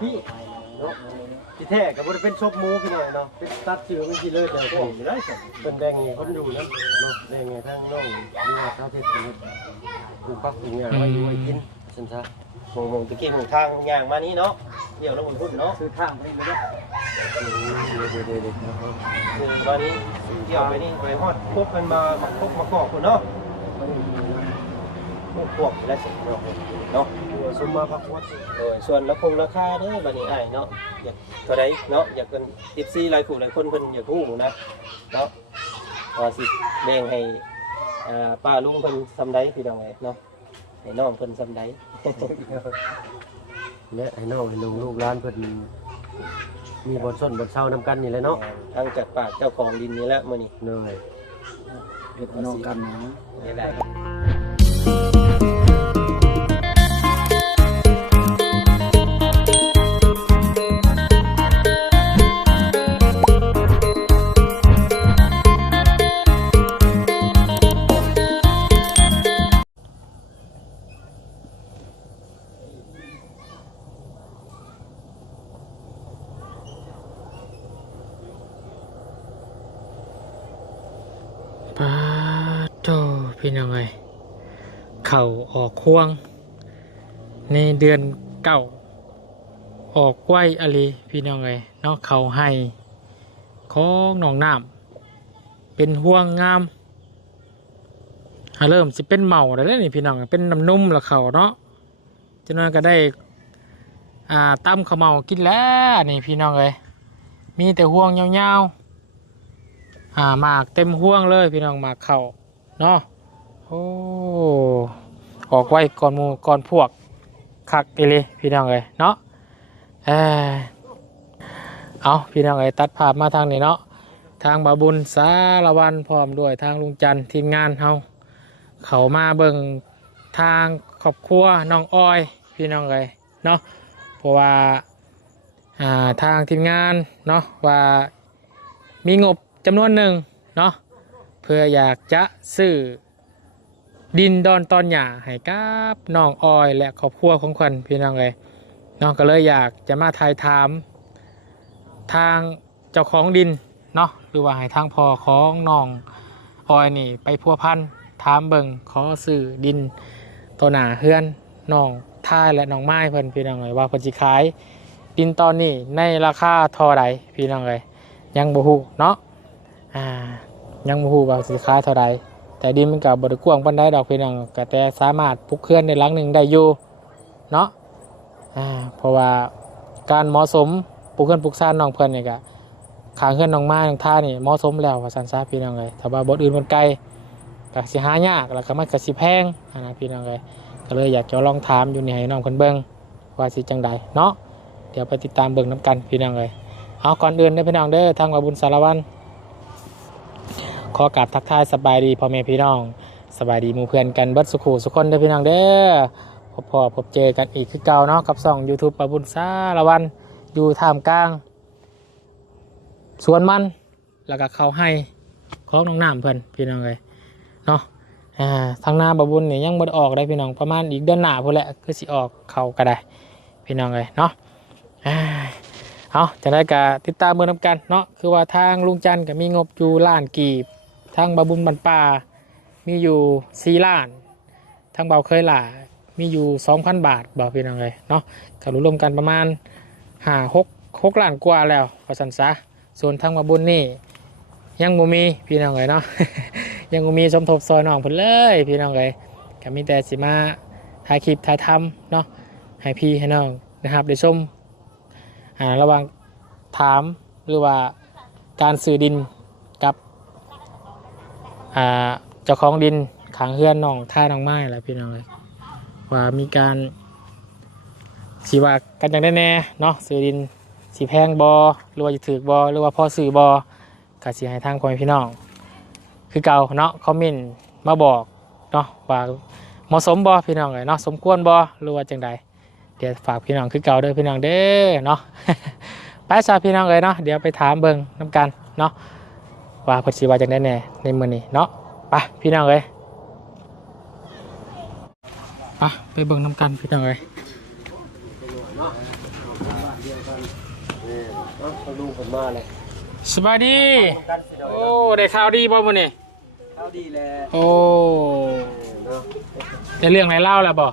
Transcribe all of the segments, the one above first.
พี่เนาะที่แท้ก็บ่ได้เป็นศพหมูพี่น้อยเนาะเป็นตัดชื่อมันสิเลยแต่พวกอยู่ได้เป็นแดงนี่คนอยู่นะเนาะแดงไงทั้งน้องมีว่าเขาเทศเป็นปลูกผักปลูกหญ้าไว้อยู่ไว้กินซั่นซะมองมองตะกี้มองทางย่างมานี่เนาะเดี๋ยวเราบนพุ่นเนาะซื้อทางไปเลยเดี๋ยวเดี๋ยวเดี๋ยววันนี้เดี๋ยวไปนี่ไปฮอดพบกันมามาพบมากอกคุณเนาะพวกพวกและเสิ่งเนาะเนาะ ตัวสมมาพักวัดโดยส่วนราคงราคาเด้อบัดนี้อ้ายเนาะอยากเท่าใดเนาะอยากเป็น14หลายผู้หลายคนเพิ่นอยากรู้นะเนาะว่าสิแบ่งให้อ่าป้าลุงเพิ่นซำใดพี่น้องเอ้ยเนาะให้น้องเพิ่นซำใด และให้น้องให้ลุงลูกหลานเพิ่นมีบทส้นบทเช้านำกันนี่แหละเนาะทางจากปากเจ้าของดินนี่แหละมื้อนี้เนยเด็กน้องกันนะ นี่แหละ ออกควง ในเดือนเก่าออกไว้อะไรพี่น้องเอ้ยเนาะเขาให้ของหนองน้ำเป็นห่วงงามเริ่มจะเป็นเมาแล้วนี่พี่น้องเป็นน้ำนุ่มละเขาเนาะจนนั้นก็ได้อ่าตั้มข้าเมากินแล้วนี่พี่น้องเอ้ยมีแต่ห่วงยาวๆอ่าหมากเต็มห่วงเลยพี่น้องหมากเข่าเนาะโอ้ ออกไว้ก่อนมูก่อนพวกคักอีเลยพี่น้องเลยเนาะเออเอาพี่น้องเลยตัดภาพมาทางนี้เนาะทางบาบุญสารวันพร้อมด้วยทางลุงจันทีมงานเฮาเขามาเบิ่งทางครอบครัวน้องอ้อยพี่น้องเลยเนาะเพราะว่าอ่าทางทีมงานเนาะว่ามีงบจำนวนหนึ่งเนาะเพื่ออยากจะซื้อ ดินดอนตอนหย่าให้กับน้องออยและครอบครัวของขวัญพี่น้องเลยน้องก็เลยอยากจะมาทายถาม ทางเจ้าของดินเนาะหรือว่าให้ทางพอของน้องออยนี่ไปพัวพันถามเบิงขอซื้อดินตัวหนาเฮือนน้องท่ายและน้องไม้เพิ่นพี่น้องเลยว่าเพิ่นสิขาย ดินตอนนี้ในราคาเท่าใดพี่น้องเลยยังบ่ฮู้เนาะอ่ายังบ่ฮู้ว่าสิค้ายเท่าใด แต่ดินมันก็บ่ได้กว้างปานใดดอกพี่น้องก็แต่สามารถปลูกเคลื่อนในหลังหนึ่งได้อยู่เนาะเพราะว่าการเหมาะสมปลูกเคลื่อนปลูกซ่านน้องเพิ่นนี่ก็ขางเคลื่อนน้องไม้น้องท่านี่เหมาะสมแล้วว่าซันซะพี่น้องเอ้ยถ้าว่าบ่อื่นมันไกลก็สิหายากแล้วก็มันก็สิแพงนะพี่น้องเอ้ยก็เลยอยากจะลองถามอยู่นี่ให้น้องเพิ่นเบิ่งว่าสิจังใดเนาะเดี๋ยวไปติดตามเบิ่งนํกันพี่น้องเอ้ยเอาก่อนอื่นเด้พี่น้องเด้อทางว่าบุญสารวัตร ขอกราบทักทายสบายดีพ่อแม่พี่น้องสบายดีมู่เพื่อนกันเบิดสุขุสุขคนเด้อพี่น้องเด้อพบพอพบเจอกันอีกคือเก่าเนาะกับช่อง YouTube ปะบุญซาละวันอยู่ท่ามกลางสวนมันแล้วก็เขาให้ของน้องน้ำเพื่อนพี่น้องเลยเนาะอ่าทางหน้าบะบุญเนี่ยยังบ่ได้ออกได้พี่น้องประมาณอีกเดือนหน้าพุ่นแหละคือสิออกเขาก็ได้ พี่น้องเลยเนาะอ่าเอาจะได้กะติดตามมือน้ำกันเนาะคือว่าทางลุงจันก็มีงบอยู่ล้านกีบ ทางบาบุญบันป่ามีอยู่สี่ล้านทางเบาเคยหล่ามีอยู่สองพันบาทบอกพี่น้องเลยเนาะก็รวมกันประมาณห้าหกหกล้านกว่าแล้วประสันซะส่วนทางบาบุญนี่ยังบ่มีพี่น้องเลยเนาะยังบ่มีสมทบซอยน้องเพิ่นเลยพี่น้องเลยก็มีแต่สิมาถ่ายคลิปถ่ายทำเนาะให้พี่ให้น้องนะครับได้ชมอ่าระว่างถามหรือว่าการซื้อดิน อ่าเจ้าของดินขังเฮือนน้องท่าน้องไม้แหละพี่น้องเลยว่ามีการสีว่ากันอย่างแน่ๆเนาะซื้อดินสีแพงบอหรือว่าจะถือบอหรือว่าพ่อซื้อบอก็สีให้ทางพ่อแม่พี่น้อง คือเก่าเนาะคอมเมนต์มาบอกเนาะว่าเหมาะสมบอพี่น้องเลยเนาะสมควรบอหรือว่าจังใดเดี๋ยวฝากพี่น้องคือเก่าเด้อพี่น้องเด้อเนาะไปซาพี่น้องเลยเนาะเดี๋ยวไปถามเบิงน้ำกันเนาะ ว่าเพิ่นสิว่าจังได๋แน่ในมื้อนี้เนาะไปพี่น้องเอ้ยไปไปเบิ่งน้ำกันพี่น้องเอ้ยเนาะเดียวกันเนาะเขาลูกผมมาเลยสบายดีกันสิเนาะโอ้ ได้ข่าวดีบ่มื้อนี้เอาดีแหละโอ้เนาะได้เรื่องไหนเล่าแล้วบ่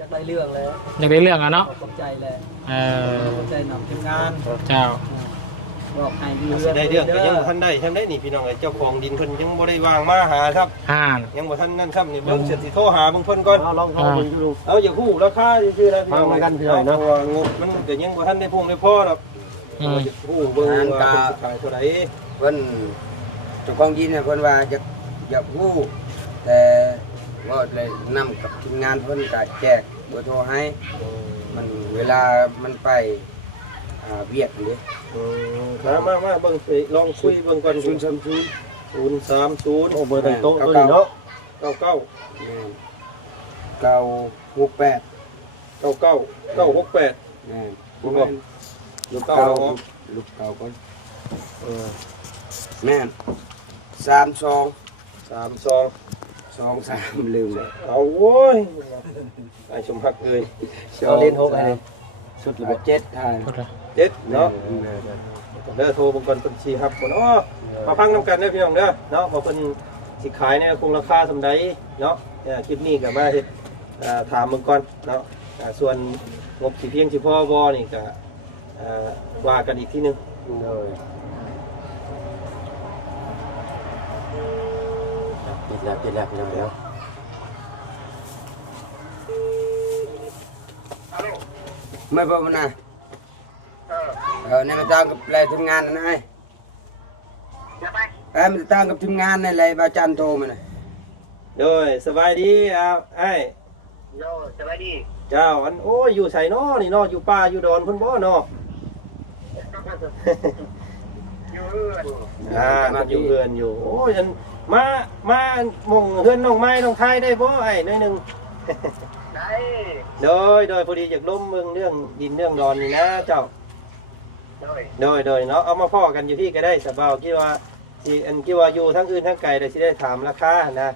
จะได้เรื่องแล้วอยากได้เรื่องอะเนาะขอบใจแหละเออขอบใจนำทีมงาน เจ้า บอกให้ดีได้เรื่องก็ยังบ่ทันได้ใช่ไหมนี่พี่น้องไอ้เจ้าของดินเพิ่นยังบ่ได้วางมาหาครับ ห่าน ยังบ่ทันนั่นครับนี่เบิ่งเสร็จสิโทรหาเบิ่งเพิ่นก่อน เอาลองโทรดูดู เอาอย่าฮู้ราคาซื่อๆนะพี่น้องฟังกันพี่น้องเนาะ พรว่งบมันก็ยังบ่ทันได้พุ่งได้พอดอกอืมเอาอย่าฮู้เบิ่งว่าเพิ่นสิขายเท่าใดเพิ่นเจ้าของดินเนี่ยเพิ่นว่าจะอยากรู้แต่ว่าเลยนำกับทีมงานเพิ่นก็แจกเบอร์โทรให้ มันเวลามันไป อ่าเวียดนี่อืมมามามาเบิ่งไปลองคุยเบิ่งก่อน030 030โอ้เบอร์ตั้งโต๊ะตัวนี้เนาะเก้าเก้าแม่นเก้าหกแปดเก้าเก้าเก้าหกแปดแม่นลูกบอกลูกเก้าเก้าเหรอลูกเก้าก่อนเออแม่นสามสองสามสองสองสามลืมเลยเอาโว้ยไอ้ชมพักเอ้ยเอาเล่นหกให้เลยสุดเลยอ่าเจ็ดทานพูดเลย เจ็ดเนาะแม่นเด้อโทรบังกรบัญชีครับคนอ้อมาพังน้ำกันเด้อพี่น้องเด้อเนาะเพอเพิ่นสิขายเนี่ยคงราคาสำใดเนาะเอ่อคลิปนี้ก็มาเฮ็ดเอ่อถามเบิ่งก่อนเนาะอ่าส่วนงบสิเพียงสิพ่อบ่นี่ก็เอ่อว่ากันอีกทีหนึงเลยปิดแล้วปิดแล้วพี่น้องเดี๋ยวไม่พอมันนะ เออเนี่ยมันตั้งกับอะไรทีมงานนะไอ้เอ้ยมันตั้งกับทีมงานในอะไรบาจันโทรมาน่ะโดยสบายดีอ้าวไอ้โยสวัสดี เจ้าอันโอ้ยอยู่ไสน้อนี่เนาะอยู่ป่าอยู่ดอนเพิ่นบ่เนาะอยู่เอื้อนอ่ามันอยู่เฮือนอยู่ โอ้ยอันมา มาหมองเฮือนน้องไม้น้องไทยได้บ่ไอ้หน่อยหนึงได้โดยโดยพอดีอยากล้มเมืองเรื่องดินเรื่องดอนนี่นะเจ้า โดยโดยโดยเนาะเอามาพ่อกันอยู่พี่ก็ได้สบายคิดว่าสิอันคิดว่าอยู่ทั้งอื่นทั้งไกลเดี๋ยวสิได้ถามราคานะ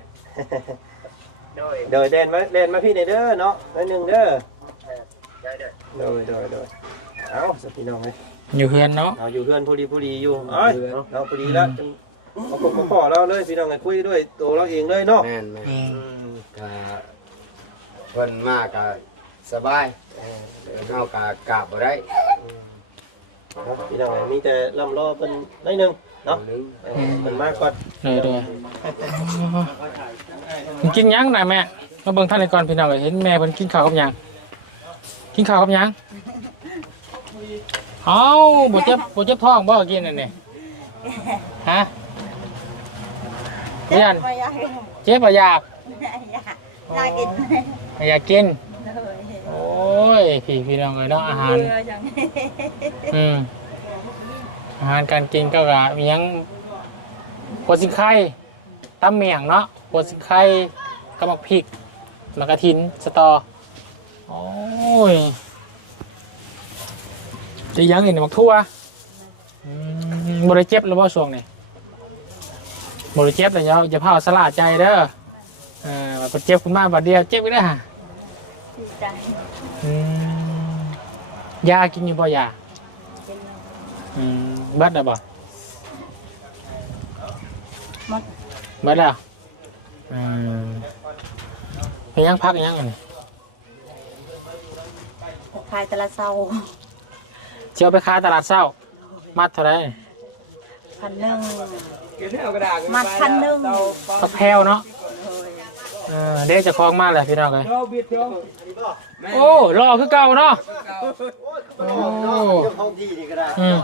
โดยโดยเล่นมาเล่นมาพี่ในเด้อเนาะนิดนึงเด้อเออได้เด้อโดยโดยโดยเอาสักพี่น้องเลยอยู่เฮือนเนาะเอาอยู่เพื่อนพอดีพอดีอยู่เอ้ยเนาะพอดีแล้วจังเอาผมมาพ่อเราเลยพี่น้องเลยคุยด้วยตัวเราเองเลยเนาะแม่นแม่นอืมอืมก็เพิ่นมากก็สบายเออเฮาก็กราบบ่ได้เอา พี่น้องเลยมีแต่ลำรอเป็นหนิดนึงเนาะหนึ่งเออมันมากก่อนเลยเลยมึงกินหยังน่ะแม่ มาเบิ่งท่านเลยก่อนพี่น้องเอ้ยเห็นแม่เพิ่นกินข้าวกับหยัง กินข้าวกับหยังเอ้าบ่เจ็บบ่เจ็บท้องบ่กินนั่นนี่ฮะเรียนไม่อยากเจ็บบ่อยากอยากกินไม่อยากกินเลยโอ้ ยพี่พี่น้องเอ้ยเนาะอาหาร เบื่อจังอืมอาหารการกินก็กะมีหยังหัวสิงไข่ตำเมียงเนาะหัวสิงไข่กระมักพริกมะกระถินสตอ โอ้ยจะยังอีกหนึ่งมักทั่วอืมบริเจ็บหรือว่าช่วงนี้บริเจ็บเลยเนาะอย่าพาสลาดใจเด้อเออแบบเจ็บคุณมาบัดเดียวเจ็บไปได้อฮะ ดีใจ อืมยากินอยู่บ่ยาเป็นอืมเบัดอะบ่หมดเบัดแล้วอืมไปยังพักยังอันนี้ขายแตละเศร้าเชียวไปขายตลาดเช้า มัดเท่าไหรพันหนึ่ง มัดพันหนึ่งพักแพรวเนาะ เออเด็กจะคล้องมากเลยพี่น้องเลยโอ้รอคือเก่าเนาะโอ้เจ้าของที่นี่ก็ได้อืม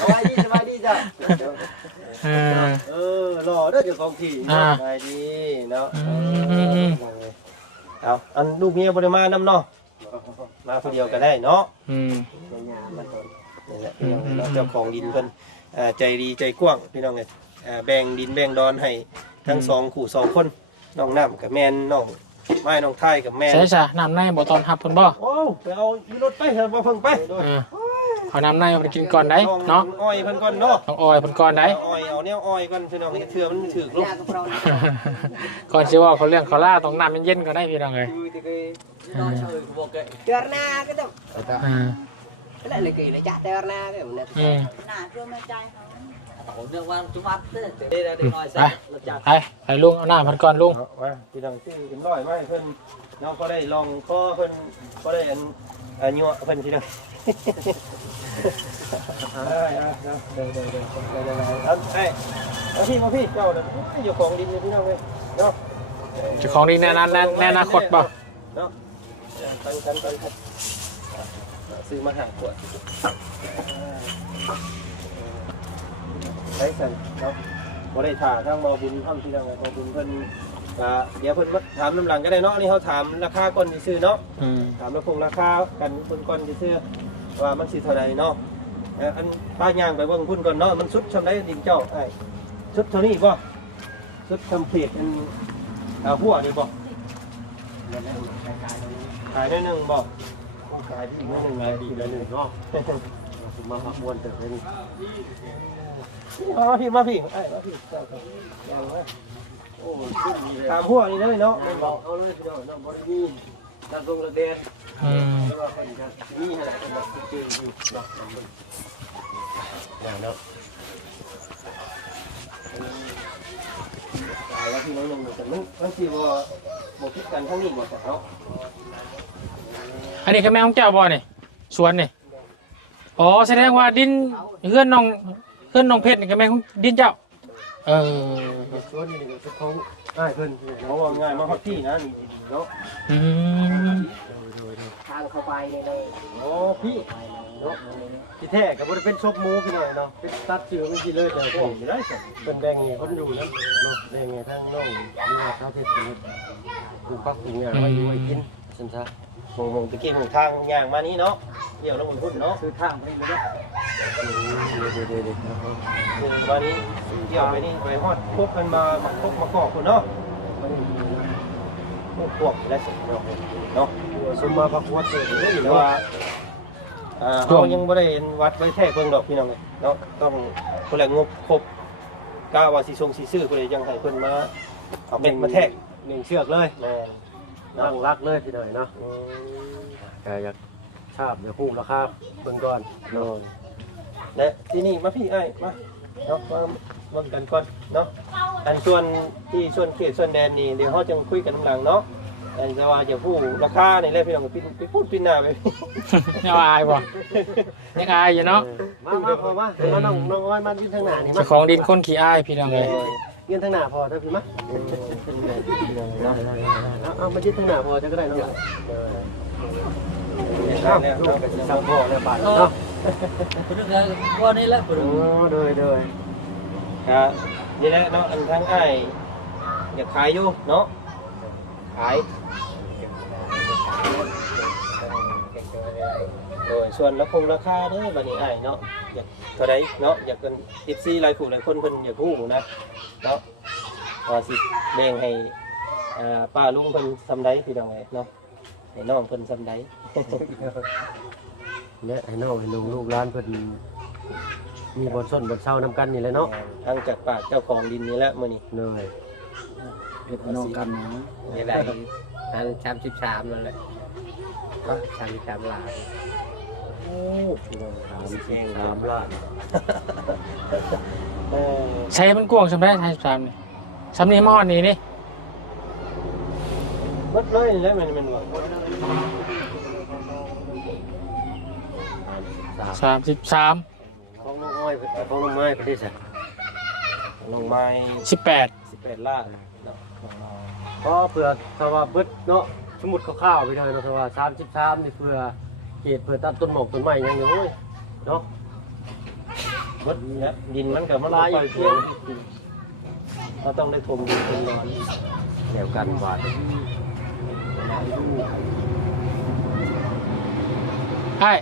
สบายดีสบายดีจ้ะเออเออรอเด้อเจ้าของที่อ่าสบายดีเนาะอืมอืมอืมเอาอันลูกเมียบ่ได้มานำเนาะมาคนเดียวก็ได้เนาะอืมนี่แหละพี่น้องเนาะเจ้าของดินเพิ่นเอ่อใจดีใจกว้างพี่น้องเอ้ยเอ่อแบ่งดินแบ่งดอนให้ทั้งสองคู่สองคน น้องน้ำกับแม่นน้องไม้น้องไทยกับแม่นใช่จ้ะน้ำในบ่ตอนหับเพิ่นบ่โอ้ไปเอาอยู่รถไปเถอะบ่เพิ่งไปเออเอาน้ำในมากินก่อนได้เนาะอ้อยเพิ่นก่อนเนาะต้องออยเพิ่นก่อนได้เอาอ้อยเอาแนวอ้อยก่อนพี่น้องนี่เถื่อมันถึกลูกก่อนสิว่าเขาเรื่องเขาล่าต้องน้ำเย็นๆก็ได้พี่น้องเลยเดือนหน้าก็ต้องอ่า lại là kỳ là chát đeo na cái này อื มน่าร่วมใจเขา ổn được quan chúng bắt đây là đi nói ไป sao nó chát ไปไปลุงเอาหน้ามันก่อนลุงเอามาพี่น้องซื้อเต็มร้อยมาให้เพิ่นน้องก็ได้ลองก็เพิ่นก็ได้อันอันยั่วเพิ่นพี่น้องได้ได้ได้ได้ได้ได้ได้เอาเอ้ยเอาพี่มาพี่เจ้าเด้ออยู่ของดินเลยพี่น้องเว้ยเนาะเจะของดีแน่นอนแน่แน่อนาคตบ่เนาะไปกันไปกันซื้อมาหาขวด ใช้สั่นเนาะบ่ได้ถ่าทางบ่บุญทำที่ทางไหนบ่บุญเพิ่นก็เดี๋ยวเพิ่นมาถามน้ำหลังก็ได้เนาะนี่เขาถามราคาก่อนซื้อเนาะอืมถามราคงราคากันคนก่อนซื้อว่ามันสิเท่าไหร่เนาะเอ่ออันป้าย่างไปเบิ่งพุ่นก่อนเนาะมันสุดชำได้ดินเจ้าไอ้สุดเท่านี้บ่สุดคำเพจอันอ่าหัวนี่บ่ขายได้หนึ่งบอกขายที่อีกหนึ่งไงดีเลยหนึ่งเนาะผมมาพักวนเติบเลยนี่ มาพี่มาพี่ไอ้มาพี่เจ้าครับยังไงโอ้ขึ้นดีเลยตามพวกนี้เลยเนาะบอกเอาเลยพี่น้องน้องบริมีการทรงระเดนอืมแล้วก็เป็นการนี่อะไรเป็นแบบจริงอยู่เนาะอย่างเนาะขายแล้วพี่น้องหนึ่งแต่มันมันสิว่าบอกคิดกันทั้งนี้บอกเนาะอันนี้คือแม่ของเจ้าบ่นี่สวนนี่อ๋อแสดงว่าดินเฮือนน้อง เฮือนน้องเพชรนี่คือแม่ของดินเจ้า เออชวนนี่ก็เขาง่ายเพิ่นเขาว่าง่ายมาฮอตที่นะนี่ดีๆเนาะอืม thang không bay đây đây โอ้พี่เนาะที่แท้ก็บ่ได้เป็นซบหมูพี่น้องเนาะเป็นตัดเชือไม่กินเลยเดี๋ยวโอ้ผมยได้สิเป็นแบ่งให้คนอยู่นะเนาะแบ่งให้ทั้งน้องนี่ว่าเขาเทศกินปลูกผักปลูกหญ้าไว้อยู่ไว้กินซั่นซะมงมงตะกี้มงทางย่างมานี่เนาะ เดี่ยวแล้วมันพุ่นเนาะซื้อทางไปเลยเนาะเดี๋ยวๆๆๆคือวันนี้เดี่ยวไปนี่ไปฮอดพบกันมาพบมากอกคนเนาะพวกพวกและสิเนาะเนาะสมมาพักวัดเติบเลยหรือเนาะว่าอ่าเรายังไม่ได้วัดไว้แท้เบิ่งดอกพี่น้องเลยเนาะต้องคนแหลงบครบกล้าว่าสิทรงสิซื้อคนเลยยังให้เพิ่นมาเอาเป็นมาแทกหนึ่งเชือกเลยแม่นนั่งรักเลยพี่หน่อยเนาะอืมก็อยาก ทราบเดี๋ยวพูดราคาเบิ่งก่อนโน่นและที่นี่มาพี่ไอ้ายมาเนาะมาเบิ่งกันก่อนเนาะอันส่วนที่ส่วนเขตส่วนแดนนี่เดี๋ยวเขาจะคุยกันหลังเนาะอันจะว่าจะพูดราคาในแรกพี่น้องก็ปิดไปพูดปิดหน้าไป ยังอายบ่ยังอายอยู่เนาะมามาพอมามาน้องน้องอ้อยมายืนทางหน้านี่มาเจ้าของดินคนขี้อายพี่น้องเลยยืนทางหน้าพอเด้อพี่มาเนาะเอาเอามายืนทางหน้าพอจะก็ได้เนาะ เอ้าลูกก็สิสั่งพ่อแล้วบาดเนาะ bữa được qua đây là โอ้โดยโดยก็นี่แหละเนาะอันทั้งไอ้ายอยากขายอยู่เนาะขายโดยส่วนราคงราคาเด้อบัดนี้ไอ้ายเนาะอยากเท่าใดเนาะอยากกัน14หลายผู้ลายคนเพิ่นอยากฮู้นะเนาะว่าสิแบ่งให้อ่าป้าลุงเพิ่นซำใดพี่น้องเอ้ยเนาะให้น้องเพิ่นซำใด และให้น้องให้ลุงลูกหลานเพิ่นมีบนส้นบนเช้านำกันนี่แหละเนาะทางจากปากเจ้าของดินนี่แหละมื้อนี้เหนื่อย nó cầm như đây anh trăm chip sàm rồi này trăm chip sàm là สามสิบสามล้านเออใช้มันกวางสำได้ใช้สามนี่สำนี้มอดนี่นี่หมดเลยนี่แหละมันมันว่า สามสามสิบสามของน้องอ้อยของน้องไม้ประเทศไทยลงไม้สิบแปด18ล้านเนาะเพราะเผื่อถ้าว่าเบิดเนาะสมมุติคร่าวๆไปเลยเนาะถ้าว่าสามสิบสามนี่เผื่อเกตเผื่อตัดต้นหมอกต้นไม้หยังอยู่โอ้ยเนาะหมดเนี่ยดินมันก็มันลายอยู่เพียงเราต้องได้ทมดินเป็นนอนแนวกันบาดไอ้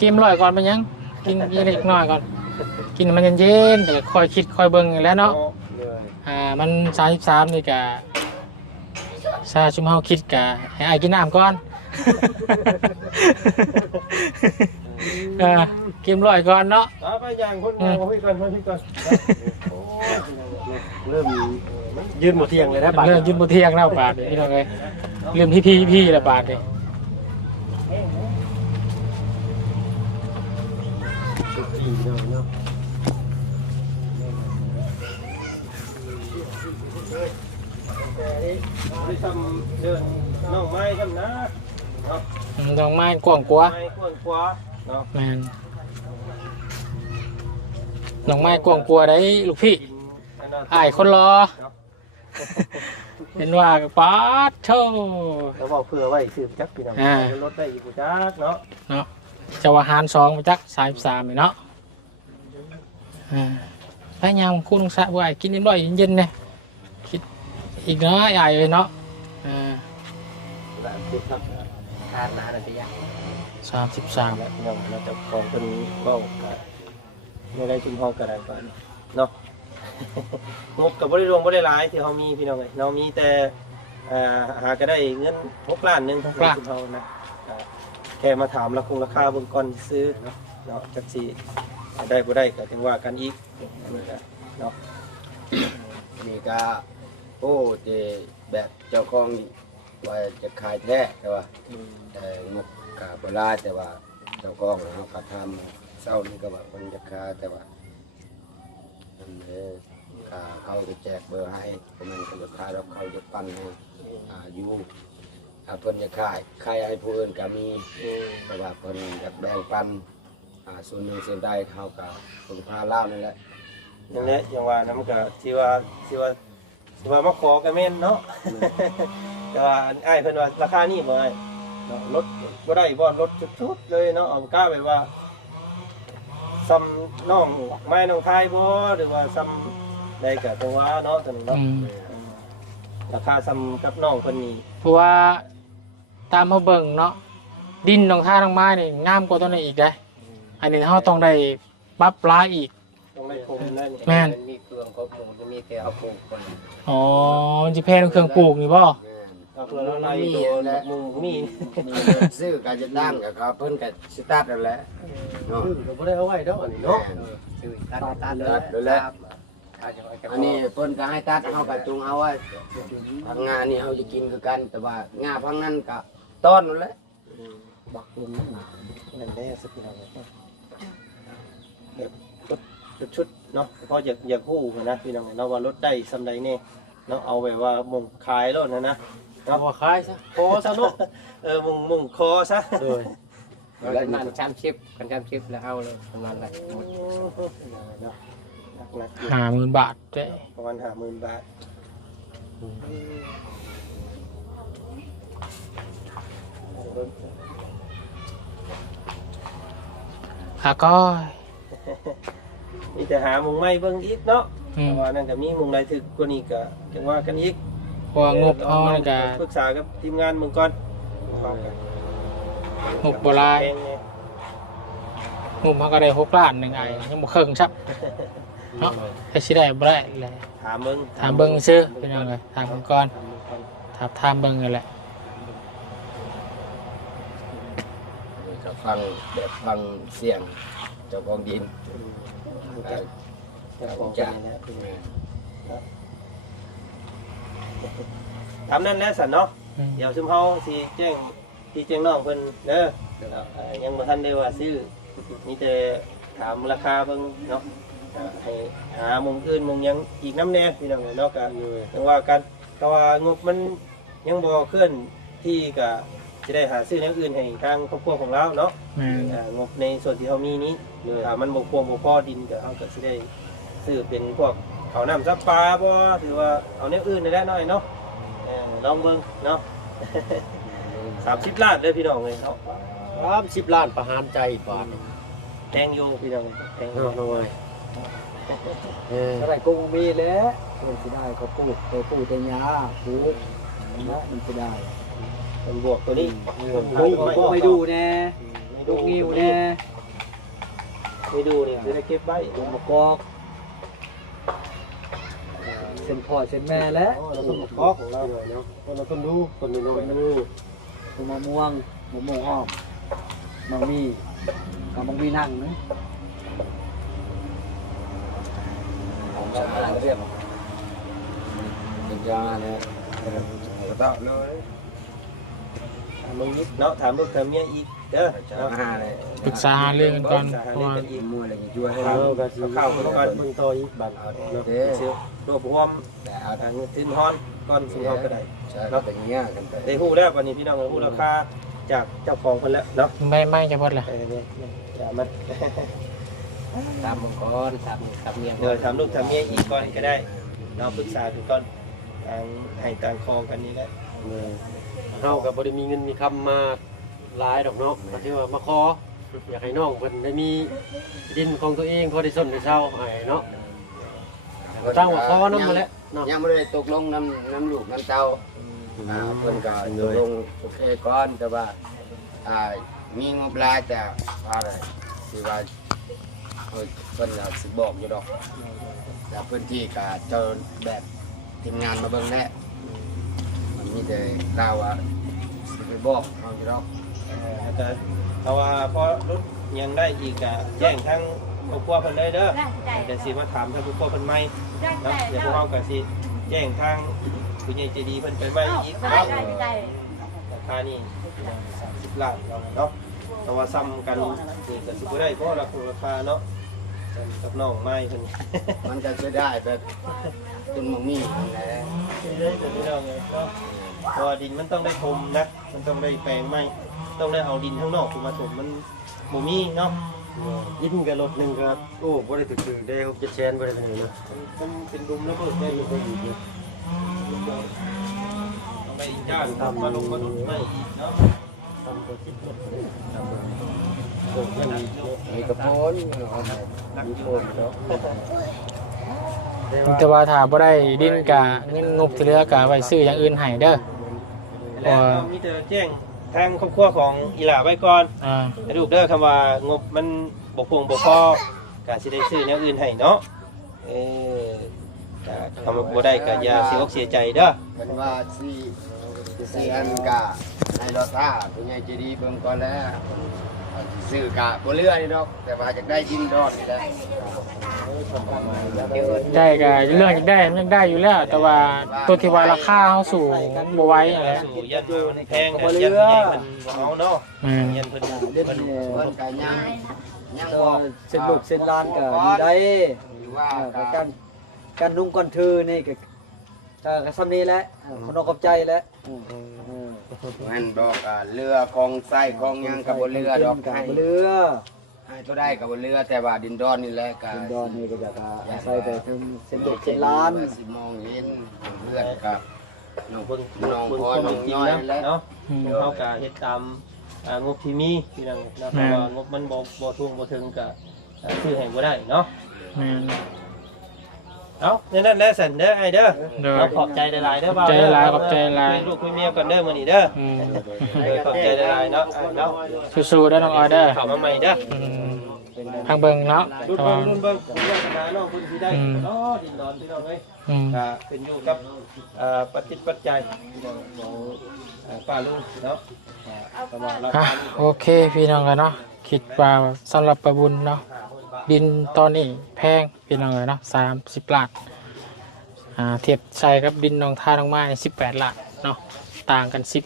กินลอยก่อนเป็นยัง กินกินเล็กน้อยก่อน กินมันเย็นๆเดี๋ยวคอยคิดคอยเบิ่งอยู่แหล้วเนาะเหนื่อยอ่ามันสามสิบสามนี่กะซาชุมเฮาคิดกะให้ไอ้ายกินน้ำก่อนเออกินลอยก่อนเนาะเอาไปอย่างคนงานมาพี่ก่อนมาพี่ก่อนโอ้ยเริ่มยืนหมดเที่ยงเลยนะบาดเริ่มยืนบนเที่ยงแล้วบาทนี่พี่น้องเลยเริ่มพี่พี่พี่ละบาทนี่ ไปทำเดินน้องไม้ทำนะเนาะดอกไม้กว้างกว่าไม้กว้างกว่าเนาะแมนดอกไม้กว้างกว่าได้ลูกพี่กินอันนั้นอ้ายคนรอ เห็นว่าป๊าดเท่าแล้วบอกเผื่อไว้สืบจักพี่น้องอ่ารถได้อีกกูจักเนาะเนาะจะว่าหารสองไปจักสายสามเนาะอ่าพยายามคู่ลงสะบ่ายกินนิดหน่อยเย็นๆเนี่ยคิด อีกเนาะใหญ่เลยเนาะอ่าทานมาอะไรอย่างสามสิบสามแล้วพี่น้องเราจะของเป็นเบ้าก็ไม่ได้ชุมพอกระไรก่อนเนาะงบกับบริรวงบริรายที่เขามีพี่น้องไงเรามีแต่เอ่อหาก็ได้เงินหกล้านหนึ่งของชุมพอนะอ่าแค่มาถามราคงราคาเบื้องก่อนซื้อเนาะเนาะจักสีได้บ่ได้ก็ถึงว่ากันอีกอันนี้ก็เนาะนี่ก็ โอ้เจแบบเจ้าของนี่ว่าจะขายแท้แต่ว่าแต่งบกาบลายแต่ว่าเจ้าของเขาก็ทำเศร้านี่ก็ว่าคนจะคาแต่ว่าอันนี้ก็เขาจะแจกเบอร์ให้เพราะมันก็จะขายแล้วเขาจะปั้นให้อ่าอยู่ถ้าเพิ่นจะขายขายให้ผู้อื่นก็มีอืมแต่ว่าเพิ่นอยากแบ่งปันอ่าส่วนหนึ่งส่วนใดเขาก็คนพาเล่านั่นแหละนั่นแหละอย่างว่าน้ำก็ที่ว่าที่ว่า ที่ว่ามาขอกันแม่นเนาะ แต่ว่าไอ้ายเพิ่นว่าราคานี่บ่ไอ้เนาะลดบ่ได้บ่ลดจุดๆเลยเนาะเอากล้าไปว่าซ้ำน้องไม้น้องทายบ่หรือว่าซ้ำใดก็ตรงว่าเนาะตัวนี้เนาะอืมราคาซ้ำกับน้องเพิ่นนี่เพราะว่าตามมาเบิ่งเนาะดินตรงท่าทางไม้นี่งามกว่าตัวนี้อีกได้อันนี้เขาต้องได้ปรับปลายอีก ต้องได้คมได้นี่แม่น มีเครื่องครบหมูจะมีแต่เอาปลูกคนอ๋อจิแพนเครื่องปลูกนี่บ่เอาเพื่อเราไล่ตัวหมูมีมีเงินซื้อการจะตั้งกับเขาเพิ่นกับสตาร์ทนั่นแหละเนาะก็บ่ได้เอาไว้ดอกอันนี้เนาะซื้อตัดตัดเลยตัดเลยแหละอาจจะไว้กับอันนี้เพิ่นก็ให้ตัดเฮาก็จุงเอาไว้พังงานนี่เฮาจะกินคือกัน แต่ว่างาพังนั้นก็ต้อนนั่นแหละบักลมหนานั่นแหละสักทีเราแบบรถ ชุดเนาะเพราะอยากอยากฮู้นะพี่น้องเนาะว่ารถได้ซำใดแน่เนาะเอาแบบว่ามุงขายแล้วนะนะเอาบ่ขายซะพอซะเนาะเออมุงมุงคอซะโดยประมาณชามชิปกันชามชิปแล้วเอาเลยประมาณไรหมดเนาะหนักๆอยู่ห้าหมื่นบาทเด้ประมาณห้าหมื่นบาทอะก็ มีแต่หามุงไม่เบิ่งอีกเนาะอืม แต่ว่านั่นก็มีมุงใดถึกกว่านี้ก็จังว่ากันอีกเพราะว่างบเขานี่ก็ ปรึกษากับทีมงานมึงก่อนงบโบราณแพงไงงบเขาก็ได้หกล้านหนึ่งไอ้ยังบ่เครื่องชับเนาะแต่สิได้บ่ได้แหละถามเบิ่งถามเบิ่งซื้อเป็นยังไงถามเบิ่งก่อน ถามเบิ่งก่อนถามถามเบิ่งนั่นแหละ ก็ฟังแบบฟังเสียงเจ้าของดิน จะจะบอกกันนี่แหละทำนั่นแหละสันเนาะเดี๋ยวซึมเฮาสิแจ้งพี่แจ้งน้องเพิ่นเด้อยังบ่ทันได้ว่าซื้อมีแต่ถามราคาเบิ่งเนาะให้หามุมอื่นมุมยังอีกน้ำแน่พี่น้องเนาะก็จังว่ากันแต่ว่างบมันยังบ่เคลื่อนที่ก็สิได้หาซื้อแนวอื่นให้ทางครอบครัวของเราเนาะงบในส่วนที่เขามีนี้ ถ้ามันบกพร่องบกพอดินก็เขาก็สิได้ซื้อเป็นพวกเขาวน้ำซับปลาบ่ถือว่าเอาแนวอื่นได้หน่อยเนาะเออลองเบิ่งเนาะ สามสิบล้านเด้อพี่น้องเลยเนาะ30ล้านประหารใจบาทแพงอยู่พี่น้องแพงอยู่เนาะน้อยเอออะไรก็มีแล้วเพิ่นสิได้ก็ปลูกไปปลูกแต่หญ้าปลูกนะมันสิได้เป็นบวกตัวนี้ปลูกก็ไม่ดูแน่ลูกงิ้วแน่ ไม่ดูนี่คือได้เก็บไว้ลูมะกอกเส้นพ่อเส้นแม่แล้วเราต้องกอกของเราเนาะเราต้องดูคนดูคนดูลูกมะม่วงมะม่วงอ้อมมังมีกับมังมีนั่งนะสาระเรียบเป็นยาเนี่ยกระเตาะเลย มึงเนาะถามลูกถามเมียอีกเด้อจะเนาะหาเลยปรึกษาหาเรื่องกันก่อนปรึษาเพหาราะเรื่องว่ากันอีกมั่วอะไรช่วยให้เอาก็สิเข้าๆก่อนเบิ่งต่ออีกบัดเอาเนาะเด้เสียรวบรวมแต่เอาทางทิ้นฮ้อนก้อนสู่เฮาก็ได้ใช่เราแต่เงี้ยกันไปได้ฮู้แล้ววันนี้พี่น้องฮู้ราคาจากเจ้าของเพิ่นแล้วเนาะไม่ไม่จะพอดละเออเนี่ยอย่ามันตามมังกรตามตามเมียเดี๋ยวถามลูกถามเมียอีกก่อนก็ได้ เราปรึกษาดูก่อนทางให้ต่างคองกันนี่แหละเออ เฮาก็บ่ได้มีเงินมีคำมาหลายดอกเนาะก็ที่ว่ามาขออยากให้น้องเพิ่นได้มีดินของตัวเองพอได้สนได้เช้าให้เนาะตั้งว่าขอนำมาแล้วเนาะยังไม่ได้ตกลงน้ำน้ำลูกน้ำเต้าอ่าเพิ่นก็ตกลงโอเคก่อนแต่ว่าอ่ามีงบหลายแต่อะไรที่ว่าเพิ่นเพิ่นน่ะสิบอกอยู่ดอกแต่พื้นที่ก็เจ้าแบบทีมงานมาเบิ่งแน่ มันมีแต่ข่าวว่าสิไปบอกเอาอยู่ดอกเออแล้วก็เพราะว่าพอรถยังได้อีกอะแจ้งทั้งครอบครัวเพิ่นเลยเด้อได้ใจเดี๋ยวสิมาถามทางครอบครัวเพิ่นใหม่ได้เนาะใจเดี๋ยวพวกเราก็สิแจ้งทางผู้ใหญ่ใจดีเพิ่นไปใหม่อีกได้เนาะ ได้ใจราคานี่30ล้านเนาะแต่ว่าซ้ำกันนี่ก็สิบ่ได้เพราะราคาราคาเนาะกับน้องไม้เพิ่นมันก็จะได้แบบต้นมะมี่นั่นแหละเรื่อยๆพี่น้องเลยเนาะ เพราะว่าดินมันต้องได้ถมนะ มันต้องได้แปลงไม้ต้องได้เอาดินข้างนอกมาถมมันบ่มีเนาะยินกับรถหนึงก็โอ้บ่ได้ถึกๆได้6 7แสนบ่ได้เท่านี้เนาะมันเป็นดุมแล้วเบิดได้ลงไปอีกเนี่ยต้องไปอีกย่านทำมาลงมาดุมไม่อีกเนาะทำตัวคิดหมดเลยทำเลยโอ้ยังมีเยอะมีกระโปนเอาไปนักมีโทโคนษเนาะแต่ว่าถ้าบ่ได้ดินกะเงินงบที่เหลือกะไว้ซื้ออย่างอื่นให้เด้อ แล้วเรามีแต่แจ้งทางครอบครัวของอีหล่าไว้ก่อนอ่าให้ลูกเด้อคำว่างบมันบกพร่องบกพร่องกาสิได้ซื้อแนวอื่นให้เนาะเออกะคำว่าบ่ได้ก็อย่าเสียอกเสียใจเด้อเป็นว่าสี่สี่อันกะในรถท่าเป็นไงจะดีเบิ่งก่อนแล้วเอาสิซื้อกะบ่เรือนี่ดอก แต่ว่าอยากได้ยินดอดนี่แหละ ได้กะเรื่องยากได้มันยังได้อยู่แล้ว แต่ว่าตัวที่ว่าราคาเฮาสูงบ่ไหว้อะไรสู่ยันมันแพงกันยันมันเอาเนาะอืมยันเพิ่นเล่นเพิ่นกะยังยังก็เส้นลูกเส้นลานก็อยู่ได้ก็การการนุ่งก่อนถือนี่ก็ก็ก็ซ้ำนี้แหละอ่าคนออกกับใจแหล้วม่นดอกกะเรือของไส้ของหยังกับบ่เรือดอกกับให้เรือ ให้เท่าได้กับบ่เรือแต่ว่าดินดอนนี่แหละกะดินดอนนี่ก็จะอาศัยแต่ถึงเส้นลูกเส้นล้านสิมองเห็นเพื่อนกับน้องเบิ่งน้องเบิ่งพอความน้เป็อนงจริงน้อยนะแล้วเนาะอืมเดี๋ยวเฮาก็เฮ็ดตามอ่างบที่มีพี่น้องนะเพราะว่างบมันบ่บ่ท่วงบ่ถึงก็อ่าซื้อให้บ่ได้เนาะแม่น เอ้านั่นนั่นแหละสันเด้อไอ้เด้อเด้อเราขอบใจหลายๆเด้อบ่าวขอบใจหลายขอบใจหลาย คุลูกคุยเมียก่อนเด้อมื้อนี้เด้ออืมเออขอบใจหลายๆเนาะอ่าเนาะสู้ๆเด้อน้องออยเด้อเข้ามาใหม่เด้ออืมทางเบิ่งเนาะรุ่นแต่เบิ่ว่างรุ่นเบิ่งเรื่องปัญหาน้องเพิ่นสิได้อืมเนาะดินดอนพี่น้องเอ้ย อืม ก็เป็นอยู่กับเอ่อปัจจิตปัจจัยของของเอ่อป้าลุงเนาะอ่าก็ว่าเราอะโอเคพี่น้องกันเนาะคิดว่าสำหรับประบุญเนาะ ดินตอนนี้แพงพี่น้องเลยเนาะสามสิบล้านอ่าเทียบใช้กับดินนองท่าหนองไม้สิบแปดล้านเนาะต่างกันสิบ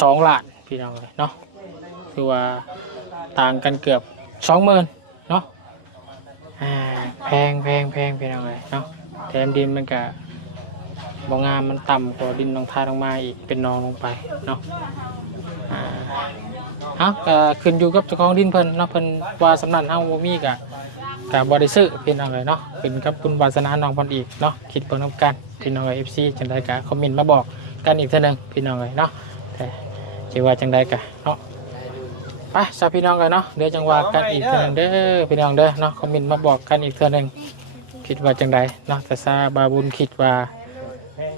สองล้านพี่น้องเลยเนาะคือว่าต่างกันเกือบสองหมื่นเนาะอ่าแพงแพงแพงพี่น้องเลยเนาะแถมดินมันก็บ่งามมันต่ำกว่าดินนองท่าหนองไม้อีกเป็นนองลงไปเนาะ เฮาก็ขึ้นอยู่กับเจ้าของดินเพิ่นเนาะเพิ่นว่าสำนักเฮาบ่มีก็ก็บ่ได้ซื้อพี่น้องเลยเนาะขึ้นกับคุณวาสนาน้องเพิ่นอีกเนาะคิดเบิ่งนํกันพี่น้องเอ้ย FC จังไดก็คอมเมนต์มาบอกกันอีกเทื่อหนึงพี่น้องเอ้ยเนาะแต่สิว่าจังไดก็เนาะไปซะพี่น้องกันเนาะเดี๋ยวจังว่ากันอีกเทื่อหนึงเด้อพี่น้องเด้อเนาะคอมเมนต์มาบอกกันอีกเทื่อหนึงคิดว่าจังไดเนาะแต่ซาบาบุญคิดว่า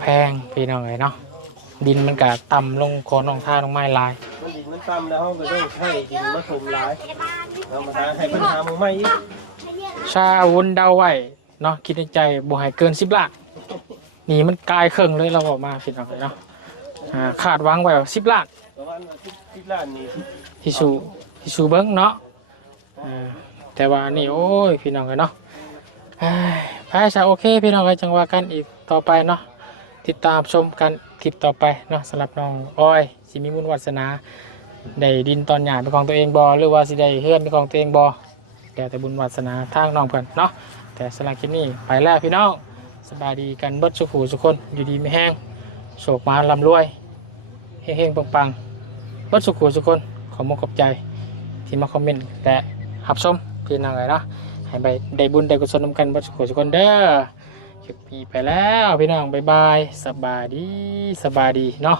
แพงพี่น้องเอ้ยเนาะดินมันก็ต่ำลงโคนของท่าลงไม้ลาย มันดินมันต่ำแล้วเฮาก็ต้องให้ดินมาถมหลายเอามาหาให้เพิ่นหาหมู่ใหม่อีกชาอาวุธเดาไว้เนาะคิดในใจบ่ให้เกินสิบล้านนี่มันกลายเครื่องเลยเราบอกมาพี่น้องเนาะอ่าคาดหวางไว้สิบล้านประมาณว่าสิบล้านนี่ที่สูที่สูเบิ้งเนาะอ่าแต่ว่านี่โอ้ยพี่น้องกันเนาะเอ้ยไปซะโอเคพี่น้องกันจังว่ากันอีกต่อไปเนาะติดตามชมกันคลิปต่อไปเนาะสำหรับน้องอ้อยสิมีบุญวาสนา ได้ดินตอนหยาเป็นของตัวเองบอหรือว่าสิได้เฮือนเป็นของตัวเองบอแต่แต่บุญวาสนาทางน้องเพิ่นเนาะแต่สำหรับคลิปนี้ไปแล้วพี่น้องสบายดีกันเบิดสุขูสุกคนอยู่ดีไม่แห้งโศกมาลำรวยเฮงๆปังๆเบิดสุขูสุกคนขอมขอบใจที่มาคอมเมนต์และหับชมพี่น้องเลยเนาะให้ไปได้บุญได้กุศลนำกันเบิดสุขูสุกคนเด้อคลิปนี้ไปแล้วพี่น้องบายบายสบายดีสบายดีเนาะ